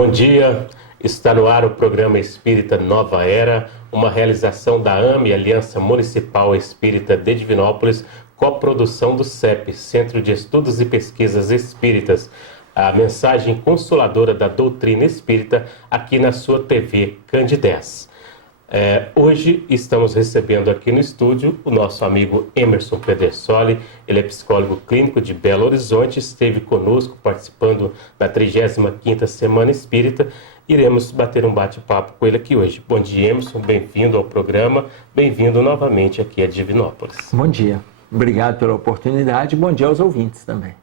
Bom dia, está no ar o programa Espírita Nova Era, uma realização da AME, Aliança Municipal Espírita de Divinópolis, coprodução do CEP, Centro de Estudos e Pesquisas Espíritas, a mensagem consoladora da doutrina espírita aqui na sua TV Candidez. Hoje estamos recebendo aqui no estúdio o nosso amigo Emerson Pedersoli. Ele é psicólogo clínico de Belo Horizonte, esteve conosco participando da 35ª Semana Espírita. Iremos bater um bate-papo com ele aqui hoje. Bom dia, Emerson, bem-vindo ao programa, bem-vindo novamente aqui a Divinópolis. Bom dia, obrigado pela oportunidade, bom dia aos ouvintes também.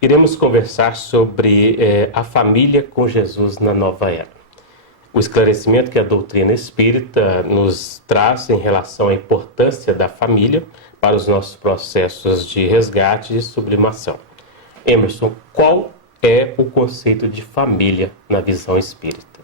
Iremos conversar sobre a família com Jesus na nova era. O esclarecimento que a doutrina espírita nos traz em relação à importância da família para os nossos processos de resgate e sublimação. Emerson, qual é o conceito de família na visão espírita?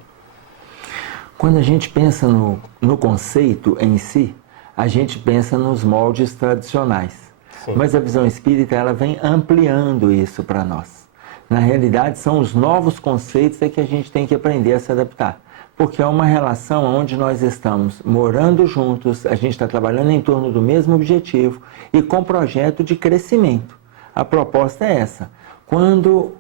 Quando a gente pensa no conceito em si, a gente pensa nos moldes tradicionais. Sim. Mas a visão espírita ela vem ampliando isso para nós. Na realidade, são os novos conceitos que a gente tem que aprender a se adaptar. Porque é uma relação onde nós estamos morando juntos, a gente está trabalhando em torno do mesmo objetivo e com projeto de crescimento. A proposta é essa. Quando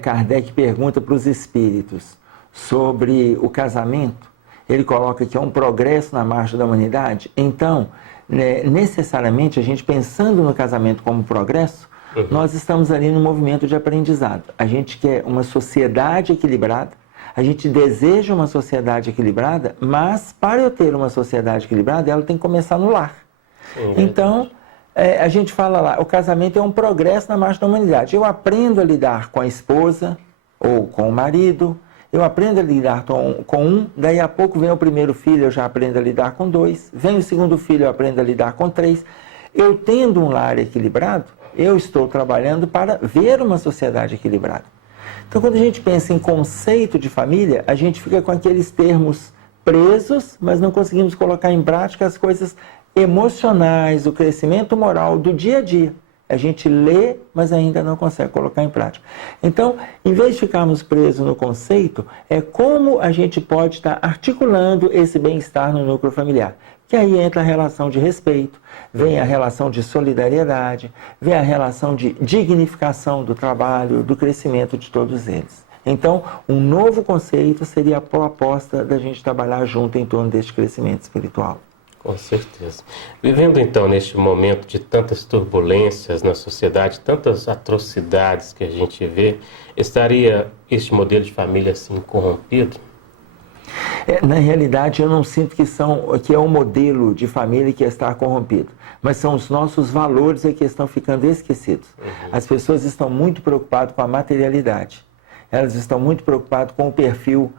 Kardec pergunta para os espíritos sobre o casamento, ele coloca que é um progresso na marcha da humanidade. Então, necessariamente, a gente pensando no casamento como progresso, nós estamos ali no movimento de aprendizado. A gente quer uma sociedade equilibrada, a gente deseja uma sociedade equilibrada, mas para eu ter uma sociedade equilibrada, ela tem que começar no lar. Então, a gente fala lá, o casamento é um progresso na marcha da humanidade. Eu aprendo a lidar com a esposa ou com o marido, eu aprendo a lidar com um, daí a pouco vem o primeiro filho, eu já aprendo a lidar com 2, vem o segundo filho, eu aprendo a lidar com 3. Eu tendo um lar equilibrado, eu estou trabalhando para ver uma sociedade equilibrada. Então, quando a gente pensa em conceito de família, a gente fica com aqueles termos presos, mas não conseguimos colocar em prática as coisas emocionais, o crescimento moral do dia a dia. A gente lê, mas ainda não consegue colocar em prática. Então, em vez de ficarmos presos no conceito, é como a gente pode estar articulando esse bem-estar no núcleo familiar. Que aí entra a relação de respeito, vem a relação de solidariedade, vem a relação de dignificação do trabalho, do crescimento de todos eles. Então, um novo conceito seria a proposta da gente trabalhar junto em torno deste crescimento espiritual. Com certeza. Vivendo então neste momento de tantas turbulências na sociedade, tantas atrocidades que a gente vê, estaria este modelo de família assim corrompido? Na realidade, eu não sinto que é um modelo de família que está corrompido, mas são os nossos valores que estão ficando esquecidos. As pessoas estão muito preocupadas com a materialidade, elas estão muito preocupadas com o perfil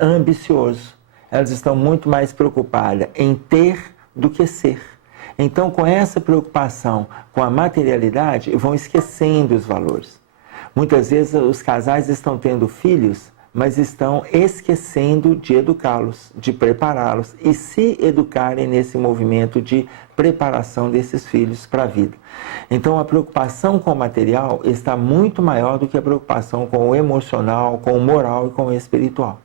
ambicioso, elas estão muito mais preocupadas em ter do que ser. Então, com essa preocupação com a materialidade, vão esquecendo os valores. Muitas vezes os casais estão tendo filhos, mas estão esquecendo de educá-los, de prepará-los e se educarem nesse movimento de preparação desses filhos para a vida. Então, a preocupação com o material está muito maior do que a preocupação com o emocional, com o moral e com o espiritual.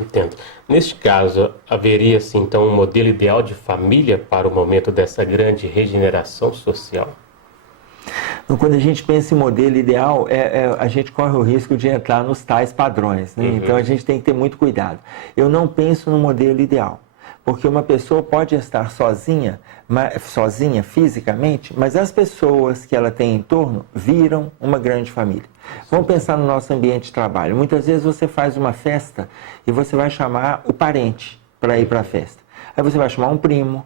Entendo. Neste caso, haveria, assim, então, um modelo ideal de família para o momento dessa grande regeneração social? Então, quando a gente pensa em modelo ideal, a gente corre o risco de entrar nos tais padrões, né? Então, a gente tem que ter muito cuidado. Eu não penso no modelo ideal, porque uma pessoa pode estar sozinha fisicamente, mas as pessoas que ela tem em torno viram uma grande família. Vamos pensar no nosso ambiente de trabalho. Muitas vezes você faz uma festa e você vai chamar o parente para ir para a festa. Aí você vai chamar um primo,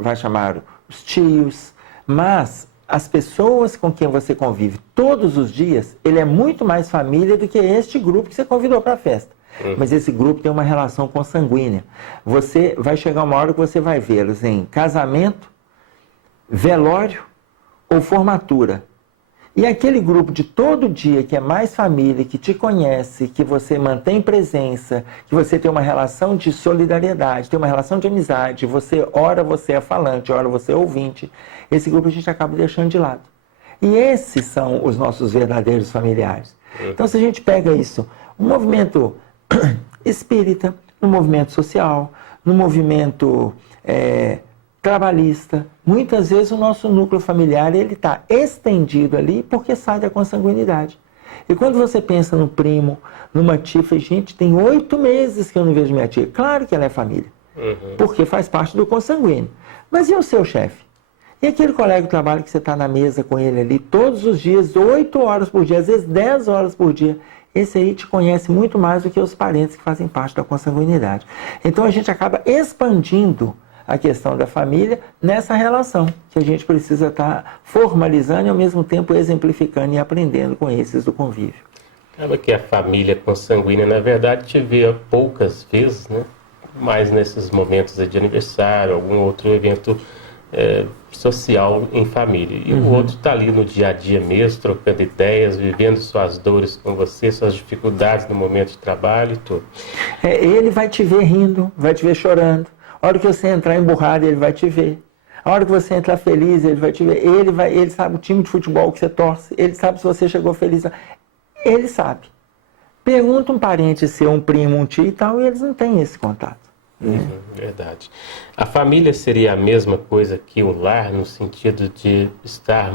vai chamar os tios, mas as pessoas com quem você convive todos os dias, ele é muito mais família do que este grupo que você convidou para a festa. Mas esse grupo tem uma relação consanguínea. Você vai chegar uma hora que você vai vê-los em casamento, velório ou formatura. E aquele grupo de todo dia que é mais família, que te conhece, que você mantém presença, que você tem uma relação de solidariedade, tem uma relação de amizade, ora você é falante, ora você é ouvinte, esse grupo a gente acaba deixando de lado. E esses são os nossos verdadeiros familiares. Então, se a gente pega isso, no movimento espírita, no movimento social, no movimento trabalhista. Muitas vezes o nosso núcleo familiar está estendido ali porque sai da consanguinidade. E quando você pensa no primo, numa tia, gente, tem 8 meses que eu não vejo minha tia. Claro que ela é família, porque faz parte do consanguíneo. Mas e o seu chefe? E aquele colega de trabalho que você está na mesa com ele ali todos os dias, 8 horas por dia, às vezes 10 horas por dia. Esse aí te conhece muito mais do que os parentes que fazem parte da consanguinidade. Então a gente acaba expandindo a questão da família nessa relação que a gente precisa estar formalizando e ao mesmo tempo exemplificando e aprendendo com esses do convívio. Acaba que a família consanguínea, na verdade, te vê poucas vezes, né? Mais nesses momentos de aniversário, algum outro evento social em família. E o outro está ali no dia a dia mesmo, trocando ideias, vivendo suas dores com você, suas dificuldades no momento de trabalho e tudo. Ele vai te ver rindo, vai te ver chorando. A hora que você entrar emburrado, ele vai te ver. A hora que você entrar feliz, ele vai te ver. Ele sabe o time de futebol que você torce, ele sabe se você chegou feliz. Ele sabe. Pergunta um parente seu, um primo, um tio e tal, e eles não têm esse contato. Verdade. A família seria a mesma coisa que o lar, no sentido de estar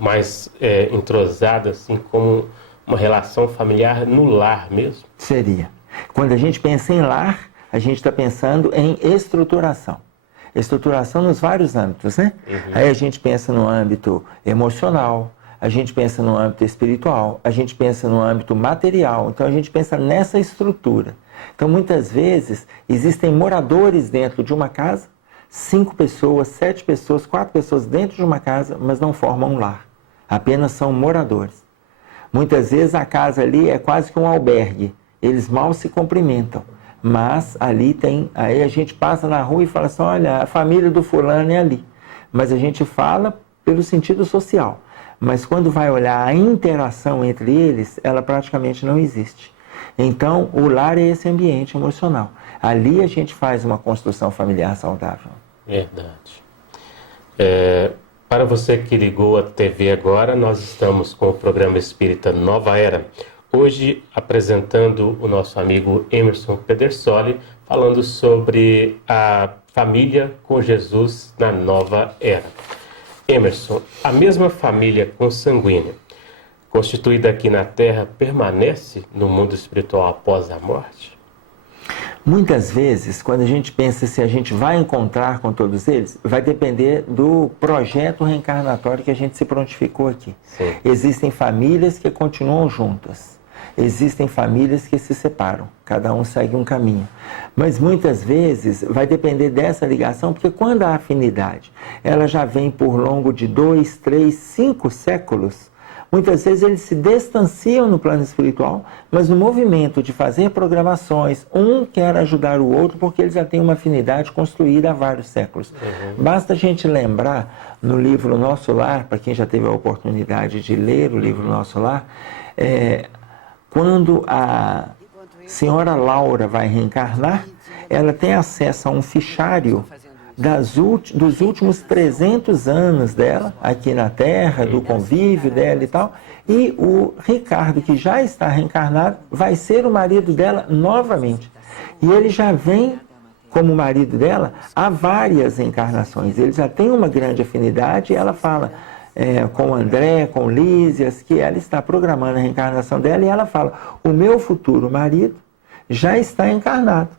mais entrosada, assim, como uma relação familiar no lar mesmo? Seria. Quando a gente pensa em lar, a gente está pensando em estruturação. Estruturação nos vários âmbitos, né? Aí a gente pensa no âmbito emocional, a gente pensa no âmbito espiritual, a gente pensa no âmbito material. Então a gente pensa nessa estrutura. Então muitas vezes existem moradores dentro de uma casa, 5 pessoas, 7 pessoas, 4 pessoas dentro de uma casa, mas não formam um lar. Apenas são moradores. Muitas vezes a casa ali é quase que um albergue. Eles mal se cumprimentam. Mas ali aí a gente passa na rua e fala assim, olha, a família do fulano é ali. Mas a gente fala pelo sentido social. Mas quando vai olhar a interação entre eles, ela praticamente não existe. Então, o lar é esse ambiente emocional. Ali a gente faz uma construção familiar saudável. Verdade. Para você que ligou a TV agora, nós estamos com o programa Espírita Nova Era. Hoje, apresentando o nosso amigo Emerson Pedersoli, falando sobre a família com Jesus na nova era. Emerson, a mesma família consanguínea, constituída aqui na Terra, permanece no mundo espiritual após a morte? Muitas vezes, quando a gente pensa se a gente vai encontrar com todos eles, vai depender do projeto reencarnatório que a gente se prontificou aqui. Sim. Existem famílias que continuam juntas. Existem famílias que se separam, cada um segue um caminho. Mas muitas vezes vai depender dessa ligação, porque quando a afinidade ela já vem por longo de 2, 3, 5 séculos, muitas vezes eles se distanciam no plano espiritual, mas no movimento de fazer programações, um quer ajudar o outro porque eles já têm uma afinidade construída há vários séculos. Basta a gente lembrar no livro Nosso Lar, para quem já teve a oportunidade de ler o livro Nosso Lar, quando a senhora Laura vai reencarnar, ela tem acesso a um fichário dos últimos 300 anos dela, aqui na Terra, do convívio dela e tal, e o Ricardo, que já está reencarnado, vai ser o marido dela novamente. E ele já vem como marido dela há várias encarnações, ele já tem uma grande afinidade e ela fala... com o André, com Lísias, que ela está programando a reencarnação dela e ela fala, o meu futuro marido já está encarnado,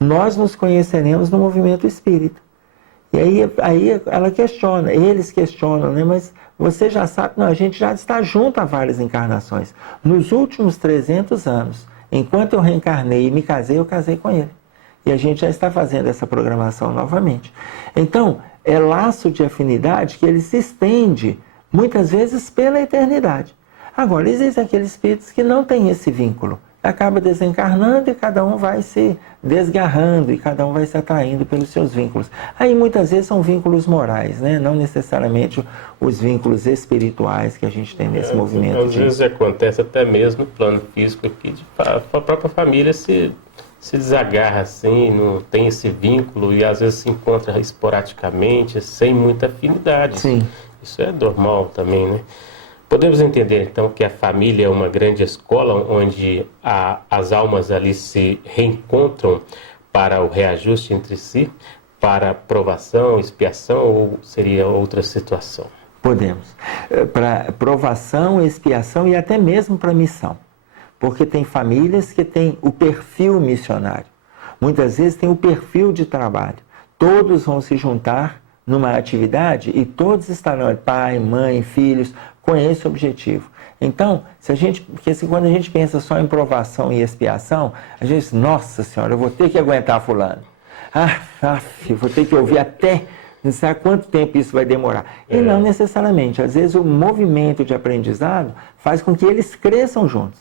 nós nos conheceremos no movimento espírita. E aí ela questiona, eles questionam, né? Mas você já sabe, não, a gente já está junto há várias encarnações. Nos últimos 300 anos, enquanto eu reencarnei e me casei, eu casei com ele. E a gente já está fazendo essa programação novamente. Então, é laço de afinidade que ele se estende, muitas vezes, pela eternidade. Agora, existem aqueles espíritos que não têm esse vínculo. Acaba desencarnando e cada um vai se desgarrando e cada um vai se atraindo pelos seus vínculos. Aí, muitas vezes, são vínculos morais, né? Não necessariamente os vínculos espirituais que a gente tem nesse movimento. Às vezes acontece até mesmo no plano físico aqui, a própria família se desagarra assim, não tem esse vínculo e às vezes se encontra esporadicamente, sem muita afinidade. Sim. Isso é normal também, né? Podemos entender então que a família é uma grande escola onde as almas ali se reencontram para o reajuste entre si, para provação, expiação, ou seria outra situação? Podemos. Para provação, expiação e até mesmo para missão. Porque tem famílias que têm o perfil missionário. Muitas vezes tem o perfil de trabalho. Todos vão se juntar numa atividade e todos estarão, pai, mãe, filhos, com esse objetivo. Então, quando a gente pensa só em provação e expiação, a gente diz, nossa senhora, eu vou ter que aguentar fulano. Vou ter que ouvir até, não sei quanto tempo isso vai demorar. E não necessariamente. Às vezes o movimento de aprendizado faz com que eles cresçam juntos,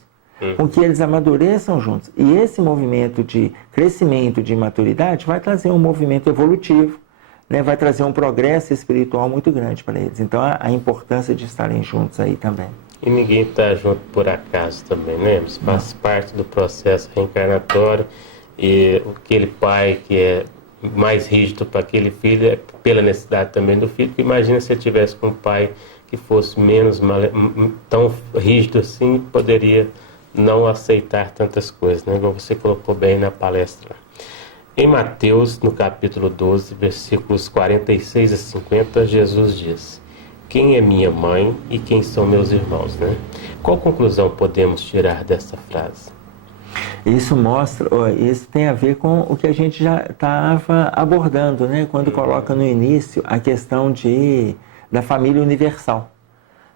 com que eles amadureçam juntos. E esse movimento de crescimento, de maturidade, vai trazer um movimento evolutivo, né? Vai trazer um progresso espiritual muito grande para eles. Então, a importância de estarem juntos aí também. E ninguém está junto por acaso também, né? Faz parte do processo reencarnatório. E aquele pai que é mais rígido para aquele filho é pela necessidade também do filho. Porque imagina se ele tivesse com um pai que fosse menos tão rígido assim, poderia não aceitar tantas coisas, né? Igual você colocou bem na palestra. Em Mateus, no capítulo 12, versículos 46 a 50, Jesus diz: quem é minha mãe e quem são meus irmãos, né? Qual conclusão podemos tirar dessa frase? Isso isso tem a ver com o que a gente já estava abordando, né? Quando coloca no início a questão da família universal,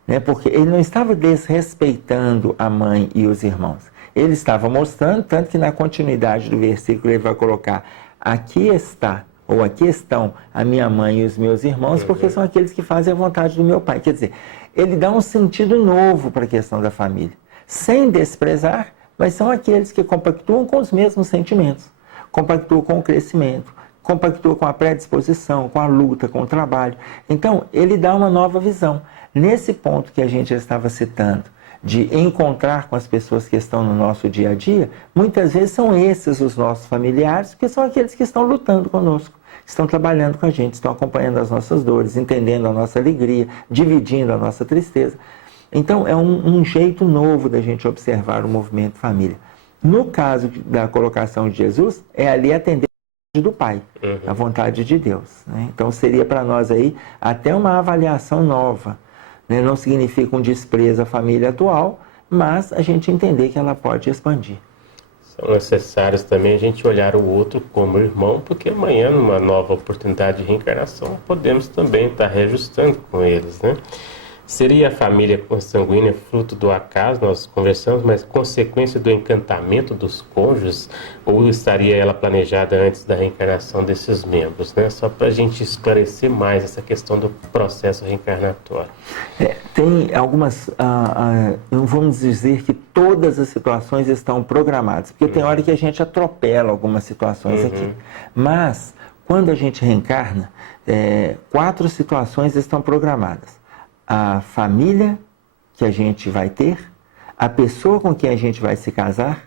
né? Porque ele não estava desrespeitando a mãe e os irmãos. Ele estava mostrando, tanto que na continuidade do versículo ele vai colocar: aqui está, ou aqui estão a minha mãe e os meus irmãos, porque são aqueles que fazem a vontade do meu pai. Quer dizer, ele dá um sentido novo para a questão da família, sem desprezar, mas são aqueles que compactuam com os mesmos sentimentos, compactuam com o crescimento, compactuam com a predisposição, com a luta, com o trabalho. Então, ele dá uma nova visão. Nesse ponto que a gente já estava citando, de encontrar com as pessoas que estão no nosso dia a dia, muitas vezes são esses os nossos familiares, que são aqueles que estão lutando conosco, estão trabalhando com a gente, estão acompanhando as nossas dores, entendendo a nossa alegria, dividindo a nossa tristeza. Então, é um jeito novo da gente observar o movimento família. No caso da colocação de Jesus, é ali atender a vontade do Pai, a vontade de Deus, né? Então, seria para nós aí até uma avaliação nova, né? Não significa um desprezo à família atual, mas a gente entender que ela pode expandir. São necessários também a gente olhar o outro como irmão, porque amanhã, numa nova oportunidade de reencarnação, podemos também estar reajustando com eles, né? Seria a família consanguínea fruto do acaso, nós conversamos, mas consequência do encantamento dos cônjuges, ou estaria ela planejada antes da reencarnação desses membros, né? Só para a gente esclarecer mais essa questão do processo reencarnatório. Tem algumas, não vamos dizer que todas as situações estão programadas, porque tem hora que a gente atropela algumas situações aqui, mas quando a gente reencarna, 4 situações estão programadas. A família que a gente vai ter, a pessoa com quem a gente vai se casar,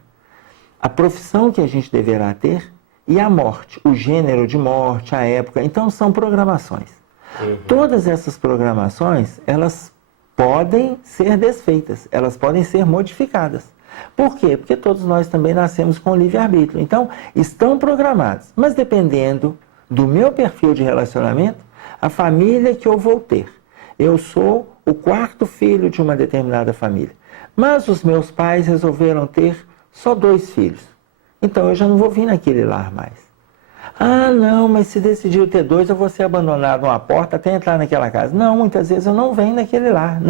a profissão que a gente deverá ter e a morte, o gênero de morte, a época. Então, são programações. Todas essas programações, elas podem ser desfeitas, elas podem ser modificadas. Por quê? Porque todos nós também nascemos com livre-arbítrio. Então, estão programados, mas dependendo do meu perfil de relacionamento, a família que eu vou ter. Eu sou o 4º filho de uma determinada família. Mas os meus pais resolveram ter só 2 filhos. Então eu já não vou vir naquele lar mais. Ah, não, mas se decidiu ter 2, eu vou ser abandonado numa porta até entrar naquela casa. Não, muitas vezes eu não venho naquele lar.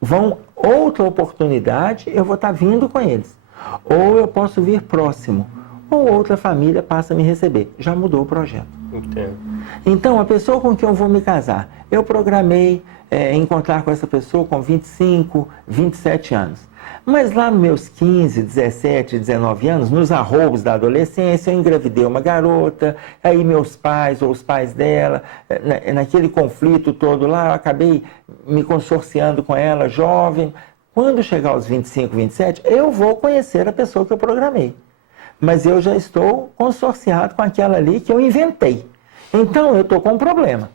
Vão outra oportunidade, eu vou estar vindo com eles. Ou eu posso vir próximo. Ou outra família passa a me receber. Já mudou o projeto. Entendo. Então, a pessoa com quem eu vou me casar, eu programei encontrar com essa pessoa com 25, 27 anos. Mas lá nos meus 15, 17, 19 anos, nos arroubos da adolescência, eu engravidei uma garota, aí meus pais ou os pais dela, naquele conflito todo lá, eu acabei me consorciando com ela, jovem. Quando chegar aos 25, 27, eu vou conhecer a pessoa que eu programei. Mas eu já estou consorciado com aquela ali que eu inventei. Então, eu estou com um problema.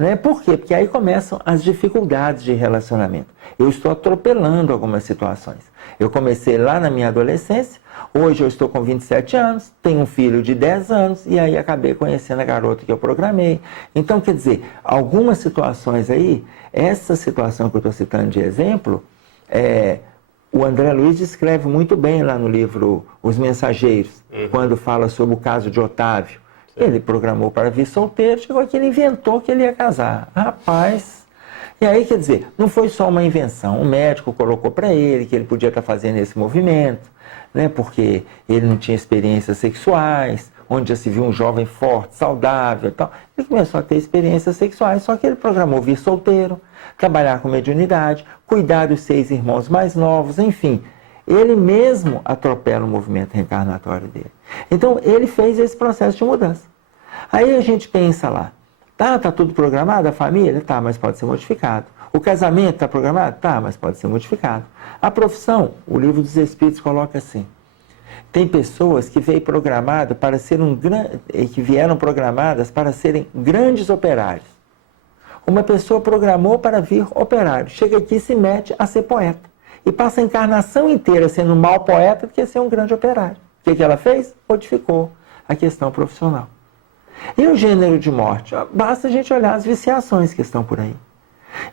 Né? Por quê? Porque aí começam as dificuldades de relacionamento. Eu estou atropelando algumas situações. Eu comecei lá na minha adolescência, hoje eu estou com 27 anos, tenho um filho de 10 anos e aí acabei conhecendo a garota que eu programei. Então, quer dizer, algumas situações aí, essa situação que eu estou citando de exemplo, o André Luiz descreve muito bem lá no livro Os Mensageiros, quando fala sobre o caso de Otávio. Ele programou para vir solteiro, chegou aqui, ele inventou que ele ia casar. Rapaz, e aí, quer dizer, não foi só uma invenção, o médico colocou para ele que ele podia estar fazendo esse movimento, né, porque ele não tinha experiências sexuais, onde já se viu um jovem forte, saudável e tal. Ele começou a ter experiências sexuais, só que ele programou vir solteiro, trabalhar com mediunidade, cuidar dos 6 irmãos mais novos, enfim. Ele mesmo atropela o movimento reencarnatório dele. Então, ele fez esse processo de mudança. Aí a gente pensa lá, tá tudo programado, a família? Tá, mas pode ser modificado. O casamento está programado? Tá, mas pode ser modificado. A profissão, o Livro dos Espíritos coloca assim, tem pessoas que vieram programadas para ser que vieram programadas para serem grandes operários. Uma pessoa programou para vir operário, chega aqui e se mete a ser poeta. E passa a encarnação inteira sendo um mau poeta do que ser um grande operário. O que ela fez? Modificou a questão profissional. E o gênero de morte? Basta a gente olhar as viciações que estão por aí.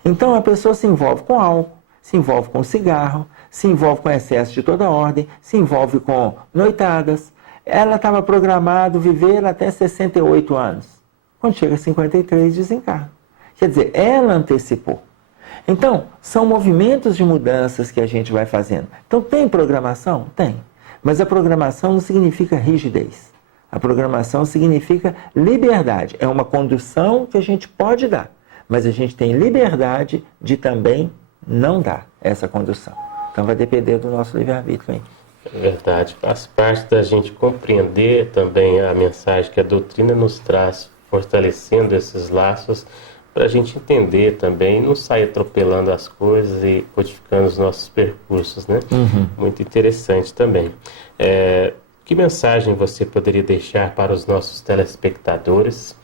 Então a pessoa se envolve com álcool, se envolve com cigarro, se envolve com excesso de toda ordem, se envolve com noitadas. Ela estava programada viver até 68 anos. Quando chega a 53, desencarna. Quer dizer, ela antecipou. Então, são movimentos de mudanças que a gente vai fazendo. Então, tem programação? Tem. Mas a programação não significa rigidez. A programação significa liberdade. É uma condução que a gente pode dar. Mas a gente tem liberdade de também não dar essa condução. Então, vai depender do nosso livre-arbítrio, hein? É verdade. Faz parte da gente compreender também a mensagem que a doutrina nos traz, fortalecendo esses laços, para a gente entender também, não sair atropelando as coisas e codificando os nossos percursos, né? Muito interessante também. Que mensagem você poderia deixar para os nossos telespectadores,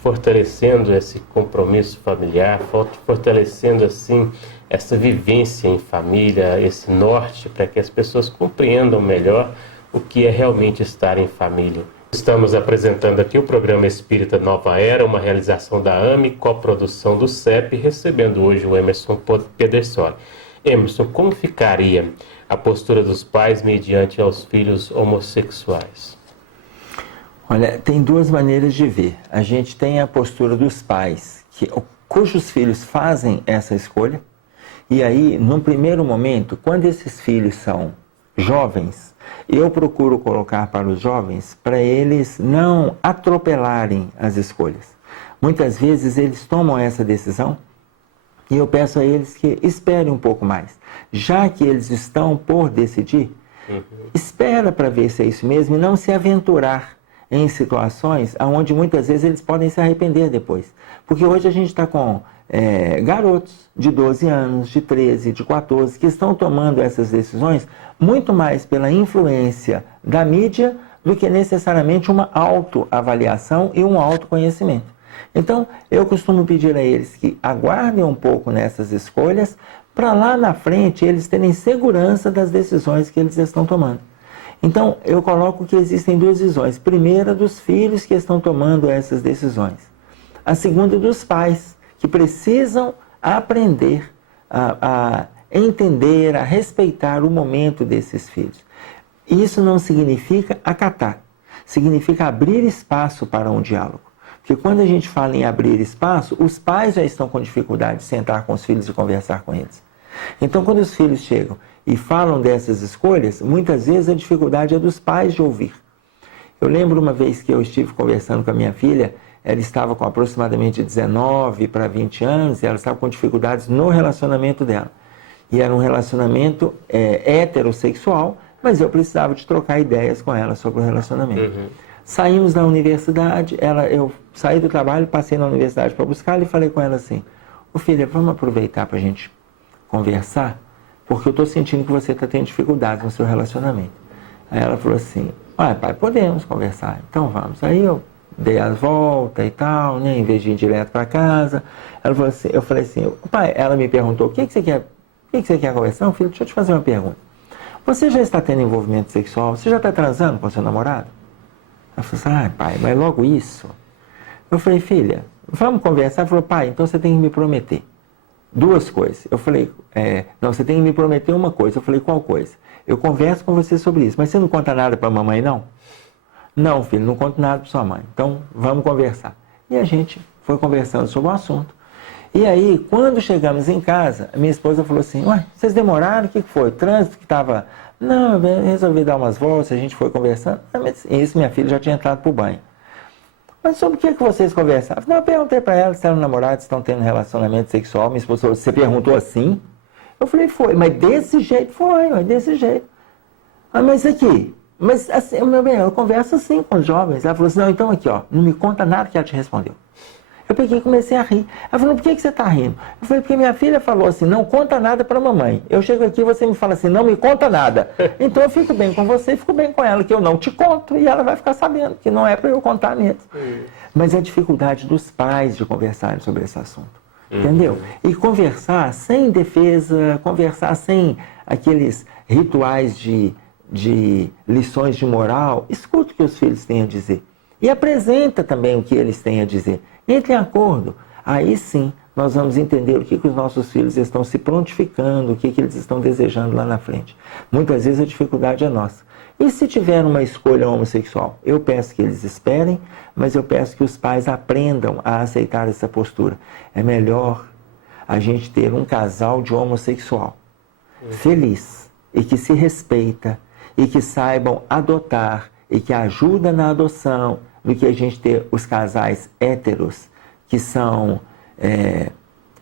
fortalecendo esse compromisso familiar, fortalecendo assim essa vivência em família, esse norte, para que as pessoas compreendam melhor o que é realmente estar em família? Estamos apresentando aqui o programa Espírita Nova Era, uma realização da AME, coprodução do CEP, recebendo hoje o Emerson Pedersoli. Emerson, como ficaria a postura dos pais mediante aos filhos homossexuais? Olha, tem 2 maneiras de ver. A gente tem a postura dos pais, cujos filhos fazem essa escolha, e aí, num primeiro momento, quando esses filhos são jovens, eu procuro colocar para os jovens, para eles não atropelarem as escolhas. Muitas vezes eles tomam essa decisão e eu peço a eles que esperem um pouco mais. Já que eles estão por decidir, espera para ver se é isso mesmo e não se aventurar em situações onde muitas vezes eles podem se arrepender depois. Porque hoje a gente está com garotos de 12 anos, de 13, de 14, que estão tomando essas decisões muito mais pela influência da mídia do que necessariamente uma autoavaliação e um autoconhecimento. Então, eu costumo pedir a eles que aguardem um pouco nessas escolhas para lá na frente eles terem segurança das decisões que eles estão tomando. Então, eu coloco que existem 2 visões. Primeira, dos filhos que estão tomando essas decisões. A segunda, dos pais, que precisam aprender a entender, a respeitar o momento desses filhos. Isso não significa acatar, significa abrir espaço para um diálogo. Porque quando a gente fala em abrir espaço, os pais já estão com dificuldade de sentar com os filhos e conversar com eles. Então, quando os filhos chegam e falam dessas escolhas, muitas vezes a dificuldade é dos pais de ouvir. Eu lembro uma vez que eu estive conversando com a minha filha, ela estava com aproximadamente 19 para 20 anos e ela estava com dificuldades no relacionamento dela. E era um relacionamento heterossexual, mas eu precisava de trocar ideias com ela sobre o relacionamento. Saímos da universidade, eu saí do trabalho, passei na universidade para buscar e falei com ela assim, filha, vamos aproveitar para a gente conversar, porque eu estou sentindo que você está tendo dificuldades no seu relacionamento. Aí ela falou assim, pai, podemos conversar, então vamos. Aí eu dei as voltas e tal, né, em vez de ir direto para casa. Ela falou assim, eu falei assim, pai, ela me perguntou, o que você quer conversar? Não, filho, deixa eu te fazer uma pergunta. Você já está tendo envolvimento sexual? Você já está transando com seu namorado? Ela falou assim, pai, mas logo isso? Eu falei, filha, vamos conversar? Ela falou, pai, então você tem que me prometer 2 coisas. Eu falei, não, você tem que me prometer uma coisa. Eu falei, qual coisa? Eu converso com você sobre isso, mas você não conta nada para a mamãe, não? Não, filho, não conto nada para sua mãe. Então, vamos conversar. E a gente foi conversando sobre o assunto. E aí, quando chegamos em casa, minha esposa falou assim, ué, vocês demoraram? O que foi? O trânsito que estava... Não, eu resolvi dar umas voltas, a gente foi conversando. Mas isso, minha filha já tinha entrado para o banho. Mas sobre o que vocês conversavam? Não, eu perguntei para ela se eram namorados, se estão tendo relacionamento sexual. Minha esposa falou, você perguntou assim? Eu falei, foi, mas desse jeito foi, mas desse jeito. Ah, mas aqui, mas assim, meu bem, eu converso assim com os jovens. Ela falou assim, não, então aqui, ó, não me conta nada que ela te respondeu. Eu peguei e comecei a rir. Ela falou, por que você está rindo? Eu falei, porque minha filha falou assim, não conta nada para a mamãe. Eu chego aqui e você me fala assim, não me conta nada. Então eu fico bem com você e fico bem com ela, que eu não te conto e ela vai ficar sabendo que não é para eu contar mesmo. Mas é a dificuldade dos pais de conversarem sobre esse assunto. Entendeu? E conversar sem defesa, conversar sem aqueles rituais de lições de moral. Escuta o que os filhos têm a dizer. E apresenta também o que eles têm a dizer. Entre em acordo. Aí sim, nós vamos entender o que os nossos filhos estão se prontificando, o que eles estão desejando lá na frente. Muitas vezes a dificuldade é nossa. E se tiver uma escolha homossexual? Eu peço que eles esperem, mas eu peço que os pais aprendam a aceitar essa postura. É melhor a gente ter um casal de homossexual feliz e que se respeita e que saibam adotar e que ajuda na adoção, do que a gente ter os casais héteros que são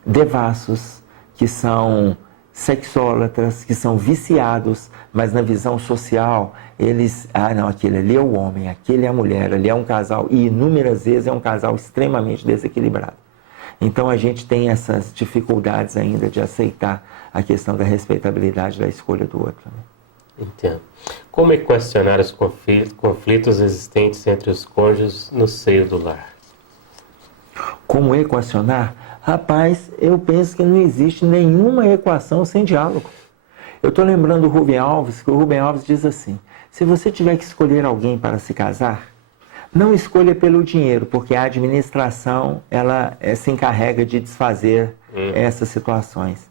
devassos, que são sexólatras, que são viciados, mas na visão social eles, não, aquele ali é o homem, aquele é a mulher, ali é um casal, e inúmeras vezes é um casal extremamente desequilibrado. Então a gente tem essas dificuldades ainda de aceitar a questão da respeitabilidade da escolha do outro, né? Entendo. Como equacionar os conflitos existentes entre os cônjuges no seio do lar? Como equacionar? Rapaz, eu penso que não existe nenhuma equação sem diálogo. Eu estou lembrando do Rubem Alves, que o Rubem Alves diz assim, se você tiver que escolher alguém para se casar, não escolha pelo dinheiro, porque a administração ela se encarrega de desfazer essas situações.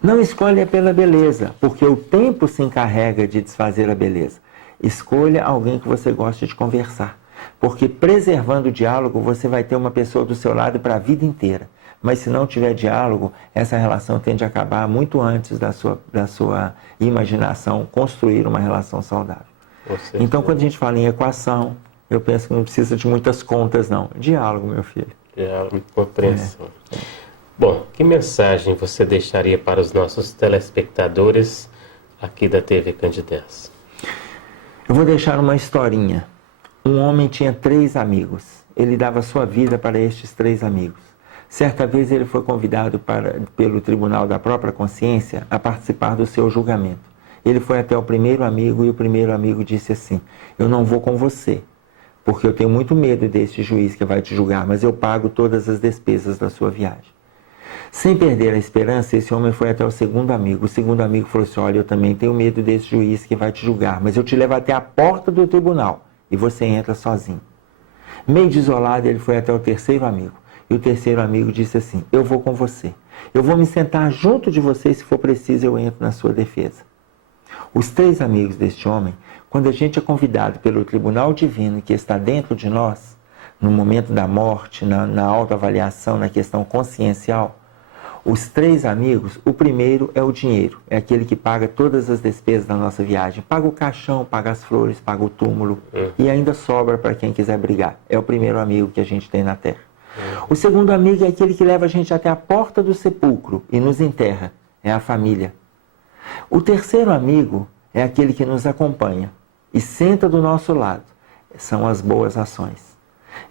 Não escolha pela beleza, porque o tempo se encarrega de desfazer a beleza. Escolha alguém que você goste de conversar, porque preservando o diálogo, você vai ter uma pessoa do seu lado para a vida inteira. Mas se não tiver diálogo, essa relação tende a acabar muito antes da sua imaginação construir uma relação saudável. Então, quando a gente fala em equação, eu penso que não precisa de muitas contas, não. Diálogo, meu filho. Diálogo e compreensão. Bom, que mensagem você deixaria para os nossos telespectadores aqui da TV Candidez? Eu vou deixar uma historinha. Um homem tinha 3 amigos. Ele dava sua vida para estes 3 amigos. Certa vez ele foi convidado pelo Tribunal da Própria Consciência a participar do seu julgamento. Ele foi até o primeiro amigo e o primeiro amigo disse assim, eu não vou com você, porque eu tenho muito medo deste juiz que vai te julgar, mas eu pago todas as despesas da sua viagem. Sem perder a esperança, esse homem foi até o segundo amigo. O segundo amigo falou assim, olha, eu também tenho medo desse juiz que vai te julgar, mas eu te levo até a porta do tribunal e você entra sozinho. Meio desolado, ele foi até o terceiro amigo. E o terceiro amigo disse assim, eu vou com você. Eu vou me sentar junto de você e se for preciso eu entro na sua defesa. Os 3 amigos deste homem, quando a gente é convidado pelo tribunal divino que está dentro de nós, no momento da morte, na autoavaliação, na questão consciencial, os 3 amigos, o primeiro é o dinheiro, é aquele que paga todas as despesas da nossa viagem, paga o caixão, paga as flores, paga o túmulo e ainda sobra para quem quiser brigar. É o primeiro amigo que a gente tem na Terra. O segundo amigo é aquele que leva a gente até a porta do sepulcro e nos enterra, é a família. O terceiro amigo é aquele que nos acompanha e senta do nosso lado, são as boas ações.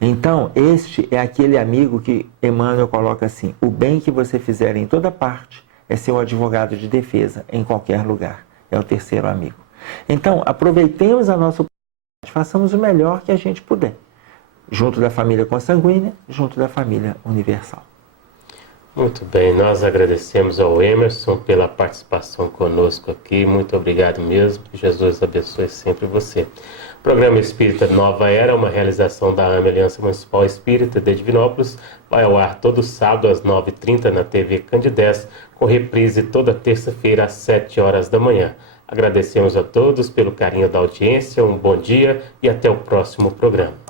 Então, este é aquele amigo que Emmanuel coloca assim, o bem que você fizer em toda parte é seu advogado de defesa em qualquer lugar. É o terceiro amigo. Então, aproveitemos a nossa oportunidade, façamos o melhor que a gente puder. junto da família consanguínea, junto da família universal. Muito bem, nós agradecemos ao Emerson pela participação conosco aqui. Muito obrigado mesmo. Que Jesus abençoe sempre você. O programa Espírita Nova Era, uma realização da AME Aliança Municipal Espírita de Divinópolis, vai ao ar todo sábado às 9h30 na TV Candidez, com reprise toda terça-feira às 7 horas da manhã. Agradecemos a todos pelo carinho da audiência, um bom dia e até o próximo programa.